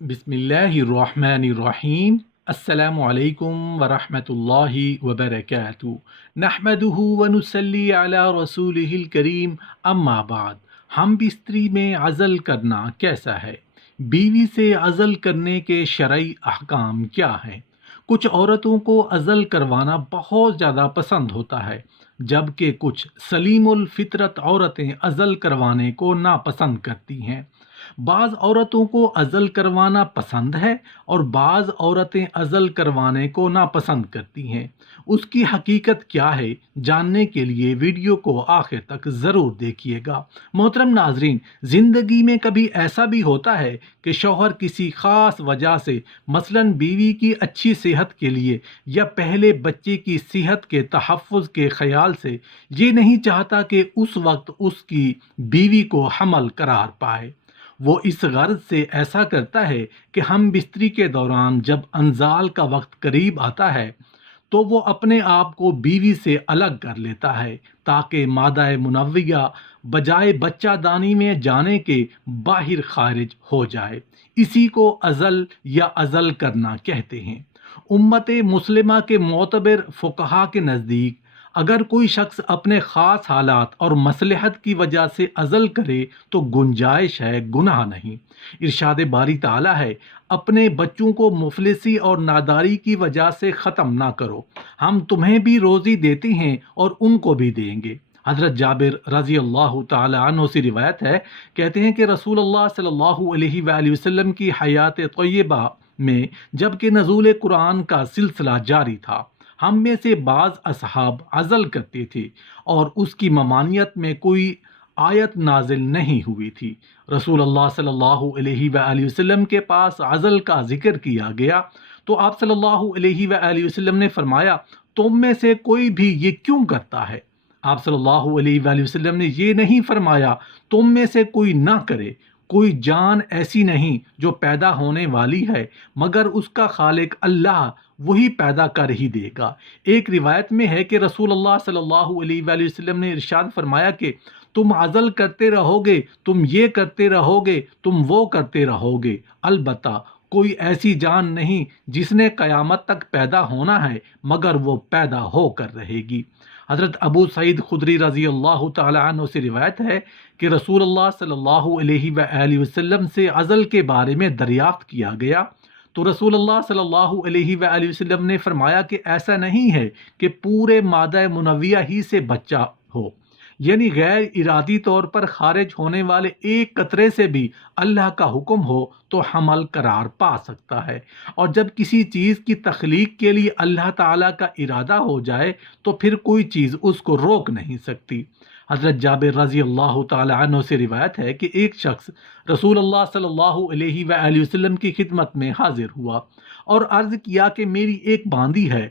بسم اللہ الرحمن الرحیم۔ السلام علیکم ورحمۃ اللہ وبرکاتہ۔ نحمدہ ونصلی علی رسولہ الکریم، اما بعد۔ ہم بستری میں عزل کرنا کیسا ہے؟ بیوی سے عزل کرنے کے شرعی احکام کیا ہیں؟ کچھ عورتوں کو عزل کروانا بہت زیادہ پسند ہوتا ہے، جبکہ کچھ سلیم الفطرت عورتیں عزل کروانے کو ناپسند کرتی ہیں۔ بعض عورتوں کو عزل کروانا پسند ہے اور بعض عورتیں عزل کروانے کو ناپسند کرتی ہیں۔ اس کی حقیقت کیا ہے، جاننے کے لیے ویڈیو کو آخر تک ضرور دیکھیے گا۔ محترم ناظرین، زندگی میں کبھی ایسا بھی ہوتا ہے کہ شوہر کسی خاص وجہ سے، مثلاً بیوی کی اچھی صحت کے لیے یا پہلے بچے کی صحت کے تحفظ کے خیال سے، یہ نہیں چاہتا کہ اس وقت اس کی بیوی کو حمل قرار پائے۔ وہ اس غرض سے ایسا کرتا ہے کہ ہم بستری کے دوران جب انزال کا وقت قریب آتا ہے تو وہ اپنے آپ کو بیوی سے الگ کر لیتا ہے، تاکہ مادہ منویہ بجائے بچہ دانی میں جانے کے باہر خارج ہو جائے۔ اسی کو عزل یا عزل کرنا کہتے ہیں۔ امت مسلمہ کے معتبر فقہا کے نزدیک اگر کوئی شخص اپنے خاص حالات اور مصلحت کی وجہ سے عزل کرے تو گنجائش ہے، گناہ نہیں۔ ارشاد باری تعالیٰ ہے، اپنے بچوں کو مفلسی اور ناداری کی وجہ سے ختم نہ کرو، ہم تمہیں بھی روزی دیتے ہیں اور ان کو بھی دیں گے۔ حضرت جابر رضی اللہ تعالی عنہ سے روایت ہے، کہتے ہیں کہ رسول اللہ صلی اللہ علیہ وآلہ وسلم کی حیات طیبہ میں جب کہ نزول قرآن کا سلسلہ جاری تھا، ہم میں سے بعض اصحاب عزل کرتے تھے اور اس کی ممانعت میں کوئی آیت نازل نہیں ہوئی تھی۔ رسول اللہ صلی اللہ علیہ وآلہ وسلم کے پاس عزل کا ذکر کیا گیا تو آپ صلی اللہ علیہ وآلہ وسلم نے فرمایا، تم میں سے کوئی بھی یہ کیوں کرتا ہے؟ آپ صلی اللہ علیہ وآلہ وسلم نے یہ نہیں فرمایا تم میں سے کوئی نہ کرے۔ کوئی جان ایسی نہیں جو پیدا ہونے والی ہے مگر اس کا خالق اللہ وہی پیدا کر ہی دے گا۔ ایک روایت میں ہے کہ رسول اللہ صلی اللہ علیہ وآلہ وسلم نے ارشاد فرمایا کہ تم عزل کرتے رہو گے، تم یہ کرتے رہو گے، تم وہ کرتے رہو گے، البتہ کوئی ایسی جان نہیں جس نے قیامت تک پیدا ہونا ہے مگر وہ پیدا ہو کر رہے گی۔ حضرت ابو سعید خدری رضی اللہ تعالی عنہ سے روایت ہے کہ رسول اللہ صلی اللہ علیہ وآلہ وسلم سے عزل کے بارے میں دریافت کیا گیا تو رسول اللہ صلی اللہ علیہ وآلہ وسلم نے فرمایا کہ ایسا نہیں ہے کہ پورے مادہ منویہ ہی سے بچہ ہو، یعنی غیر ارادی طور پر خارج ہونے والے ایک قطرے سے بھی اللہ کا حکم ہو تو حمل قرار پا سکتا ہے، اور جب کسی چیز کی تخلیق کے لیے اللہ تعالیٰ کا ارادہ ہو جائے تو پھر کوئی چیز اس کو روک نہیں سکتی۔ حضرت جابر رضی اللہ تعالی عنہ سے روایت ہے کہ ایک شخص رسول اللہ صلی اللہ علیہ وآلہ وسلم کی خدمت میں حاضر ہوا اور عرض کیا کہ میری ایک باندی ہے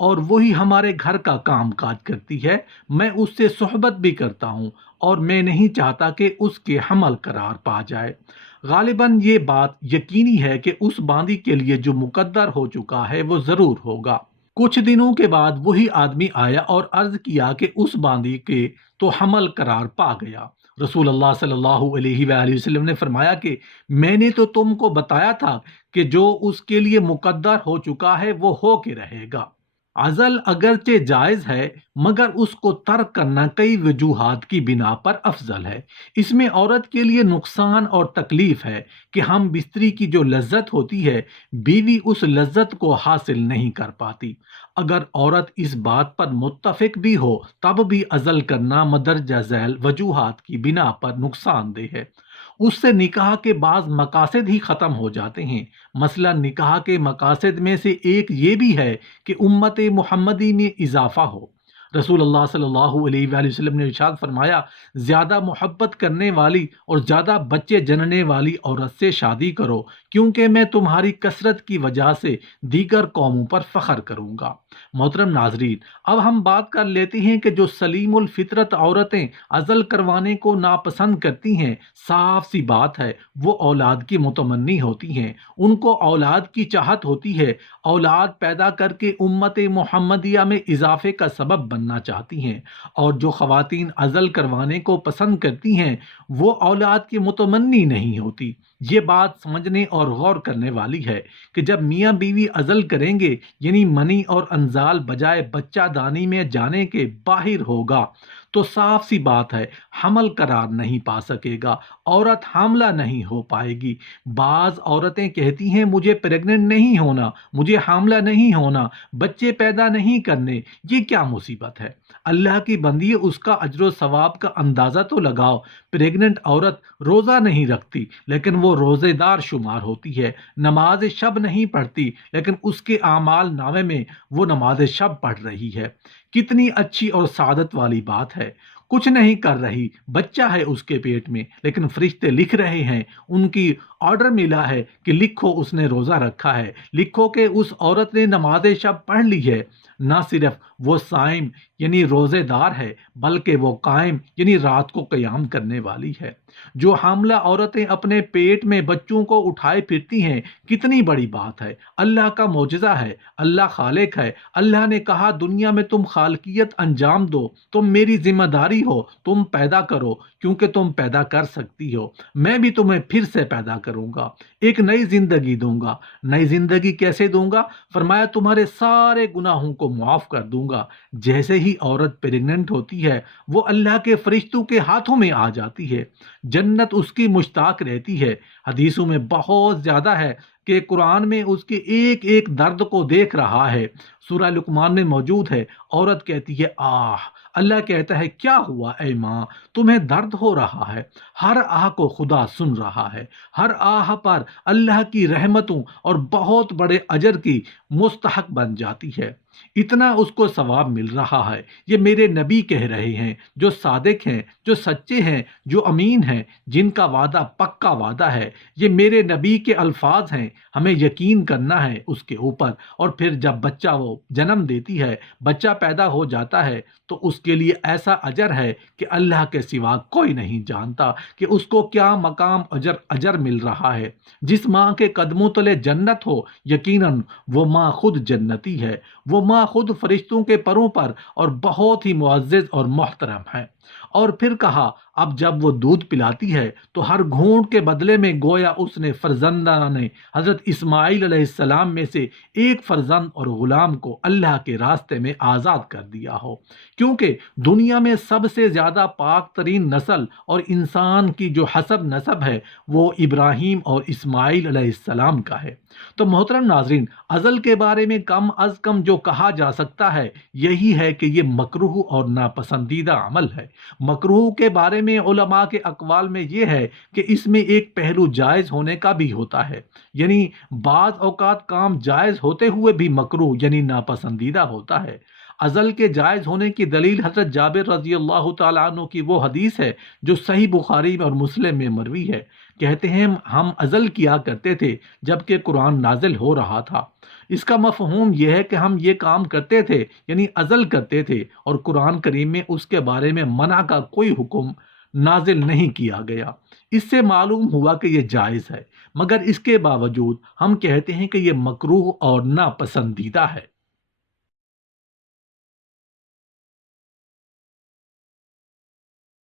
اور وہی ہمارے گھر کا کام کاج کرتی ہے، میں اس سے صحبت بھی کرتا ہوں اور میں نہیں چاہتا کہ اس کے حمل قرار پا جائے۔ غالباً یہ بات یقینی ہے کہ اس باندی کے لیے جو مقدر ہو چکا ہے وہ ضرور ہوگا۔ کچھ دنوں کے بعد وہی آدمی آیا اور عرض کیا کہ اس باندی کے تو حمل قرار پا گیا۔ رسول اللہ صلی اللہ علیہ وآلہ وسلم نے فرمایا کہ میں نے تو تم کو بتایا تھا کہ جو اس کے لیے مقدر ہو چکا ہے وہ ہو کے رہے گا۔ عزل اگرچہ جائز ہے مگر اس کو ترک کرنا کئی وجوہات کی بنا پر افضل ہے۔ اس میں عورت کے لیے نقصان اور تکلیف ہے کہ ہم بستری کی جو لذت ہوتی ہے بیوی اس لذت کو حاصل نہیں کر پاتی۔ اگر عورت اس بات پر متفق بھی ہو تب بھی عزل کرنا مدرجہ ذیل وجوہات کی بنا پر نقصان دہ ہے۔ اس سے نکاح کے بعض مقاصد ہی ختم ہو جاتے ہیں۔ مثلا نکاح کے مقاصد میں سے ایک یہ بھی ہے کہ امت محمدی میں اضافہ ہو۔ رسول اللہ صلی اللہ علیہ وآلہ وسلم نے ارشاد فرمایا، زیادہ محبت کرنے والی اور زیادہ بچے جننے والی عورت سے شادی کرو، کیونکہ میں تمہاری کثرت کی وجہ سے دیگر قوموں پر فخر کروں گا۔ محترم ناظرین، اب ہم بات کر لیتے ہیں کہ جو سلیم الفطرت عورتیں عزل کروانے کو ناپسند کرتی ہیں، صاف سی بات ہے وہ اولاد کی متمنی ہوتی ہیں، ان کو اولاد کی چاہت ہوتی ہے، اولاد پیدا کر کے امت محمدیہ میں اضافے کا سبب بننا چاہتی ہیں، اور جو خواتین عزل کروانے کو پسند کرتی ہیں وہ اولاد کی متمنی نہیں ہوتی۔ یہ بات سمجھنے اور غور کرنے والی ہے کہ جب میاں بیوی عزل کریں گے، یعنی منی اور انزال بجائے بچہ دانی میں جانے کے باہر ہوگا، تو صاف سی بات ہے حمل قرار نہیں پا سکے گا، عورت حاملہ نہیں ہو پائے گی۔ بعض عورتیں کہتی ہیں مجھے پریگننٹ نہیں ہونا، مجھے حاملہ نہیں ہونا، بچے پیدا نہیں کرنے۔ یہ کیا مصیبت ہے؟ اللہ کی بندی، اس کا اجر و ثواب کا اندازہ تو لگاؤ۔ پریگننٹ عورت روزہ نہیں رکھتی لیکن وہ روزے دار شمار ہوتی ہے، نماز شب نہیں پڑھتی لیکن اس کے اعمال نامے میں وہ نماز شب پڑھ رہی ہے۔ کتنی اچھی اور سعادت والی بات ہے۔ کچھ نہیں کر رہی، بچہ ہے اس کے پیٹ میں، لیکن فرشتے لکھ رہے ہیں، ان کی آرڈر ملا ہے کہ لکھو اس نے روزہ رکھا ہے، لکھو کہ اس عورت نے نماز شب پڑھ لی ہے۔ نہ صرف وہ صائم یعنی روزے دار ہے، بلکہ وہ قائم یعنی رات کو قیام کرنے والی ہے۔ جو حاملہ عورتیں اپنے پیٹ میں بچوں کو اٹھائے پھرتی ہیں، کتنی بڑی بات ہے، اللہ کا معجزہ ہے۔ اللہ خالق ہے، اللہ نے کہا دنیا میں تم خالقیت انجام دو، تم میری ذمہ داری ہو، تم پیدا کرو کیونکہ تم پیدا کر سکتی ہو، میں بھی تمہیں پھر سے پیدا کروں گا، ایک نئی زندگی دوں گا۔ نئی زندگی کیسے دوں گا؟ فرمایا تمہارے سارے گناہوں کو معاف کر دوں گا۔ جیسے ہی عورت پریگننٹ ہوتی ہے وہ اللہ کے فرشتوں کے ہاتھوں میں آ جاتی ہے، جنت اس کی مشتاق رہتی ہے۔ حدیثوں میں بہت زیادہ ہے کہ قرآن میں اس کے ایک ایک درد کو دیکھ رہا ہے۔ سورہ لقمان میں موجود ہے، عورت کہتی ہے آہ، اللہ کہتا ہے کیا ہوا اے ماں، تمہیں درد ہو رہا ہے؟ ہر آہ کو خدا سن رہا ہے، ہر آہ پر اللہ کی رحمتوں اور بہت بڑے اجر کی مستحق بن جاتی ہے۔ اتنا اس کو ثواب مل رہا ہے۔ یہ میرے نبی کہہ رہے ہیں، جو صادق ہیں، جو سچے ہیں، جو امین ہیں، جن کا وعدہ پکا وعدہ ہے۔ یہ میرے نبی کے الفاظ ہیں، ہمیں یقین کرنا ہے اس کے اوپر۔ اور پھر جب بچہ وہ جنم دیتی ہے، بچہ پیدا ہو جاتا ہے، تو اس کے لیے ایسا اجر ہے کہ اللہ کے سوا کوئی نہیں جانتا کہ اس کو کیا مقام اجر مل رہا ہے۔ جس ماں کے قدموں تلے جنت ہو، یقیناً وہ ماں خود جنتی ہے، وہ ماں خود فرشتوں کے پروں پر اور بہت ہی معزز اور محترم ہے۔ اور پھر کہا اب جب وہ دودھ پلاتی ہے تو ہر گھونٹ کے بدلے میں گویا اس نے فرزندان حضرت اسماعیل علیہ السلام میں سے ایک فرزند اور غلام کو اللہ کے راستے میں آزاد کر دیا ہو، کیونکہ دنیا میں سب سے زیادہ پاک ترین نسل اور انسان کی جو حسب نسب ہے وہ ابراہیم اور اسماعیل علیہ السلام کا ہے۔ تو محترم ناظرین، عزل کے بارے میں کم از کم جو کہا جا سکتا ہے یہی ہے کہ یہ مکروہ اور ناپسندیدہ عمل ہے۔ مکروہ کے بارے میں علماء کے اقوال میں یہ ہے کہ اس میں ایک پہلو جائز ہونے کا بھی ہوتا ہے، یعنی بعض اوقات کام جائز ہوتے ہوئے بھی مکروہ یعنی ناپسندیدہ ہوتا ہے۔ عزل کے جائز ہونے کی دلیل حضرت جابر رضی اللہ تعالیٰ عنہ کی وہ حدیث ہے جو صحیح بخاری اور مسلم میں مروی ہے۔ کہتے ہیں ہم عزل کیا کرتے تھے جبکہ قرآن نازل ہو رہا تھا۔ اس کا مفہوم یہ ہے کہ ہم یہ کام کرتے تھے یعنی عزل کرتے تھے، اور قرآن کریم میں اس کے بارے میں منع کا کوئی حکم نازل نہیں کیا گیا۔ اس سے معلوم ہوا کہ یہ جائز ہے، مگر اس کے باوجود ہم کہتے ہیں کہ یہ مکروہ اور ناپسندیدہ ہے۔